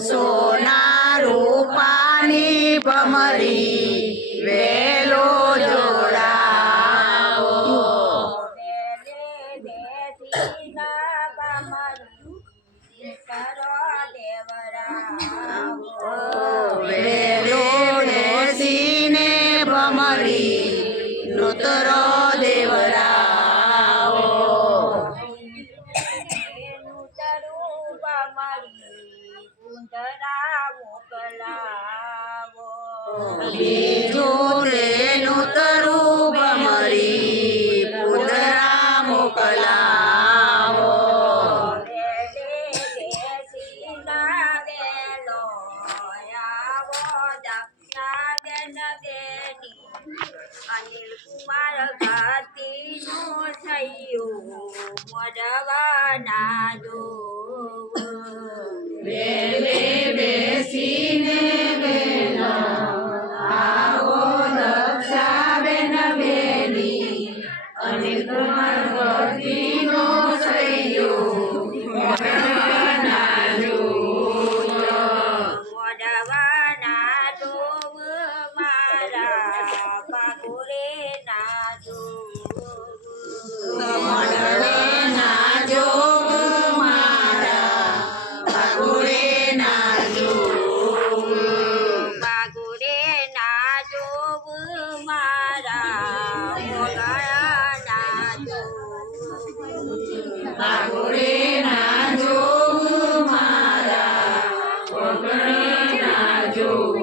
સોના રૂપાની ભમરી વેલો જોડાવો વેલો બેસીને ભમરી નૂતરો દેવરાવો બીજું તેનું તરું ભમરી પુતરા મોકલાવો અનિલ કુમાર ઘાતીનું થયું મોડવાના જો વેલે બેસીને વેલો આવો દક્ષાબેન બેની અનિલ કુમાર ઘાતીનો થયો મોડવાના જો મોડવાના જોગ મારા પાગોરે ના જોગ મળવે ના જોગ મારા ભાગોળે ના જોગ પાગોરે ના જોગ મારા મોગળા ના જોગ ભાગોળે ના જોગ મારા વગડે ના જોગ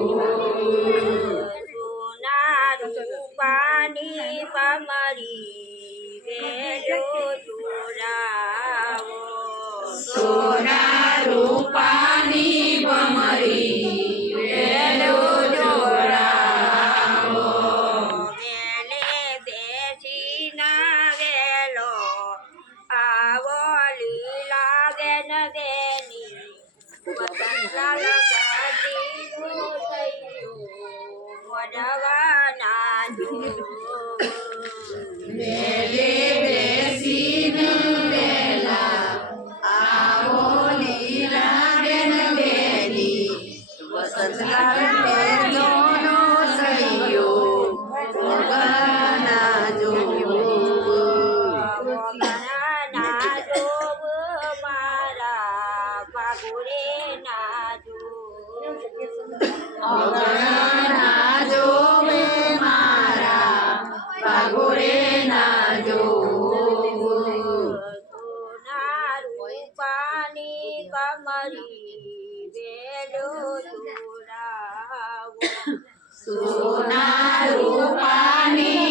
સોના રૂપાની ભમરી વેલો જોડાવો સોના રૂપાની ભમરી વેલો જોડાવો વેલે બેસી ના વેલો આવો લીલા બેન બેની વસંતલાલ ગાદીનું થયું મોડવાના જોગ વેલે બેસીને વેલા આવો લીલા બેન બેની વસંતલાલ બેનોનો સૈયો મોગળાના જોગ મોગળાના જોગ મારા પાગોરે ના જોગ મોગળાના જોગે મારા ભાગોળે ના જોગ સોના રૂપાની કમરી વેલો જોડાવો સોના રૂપાની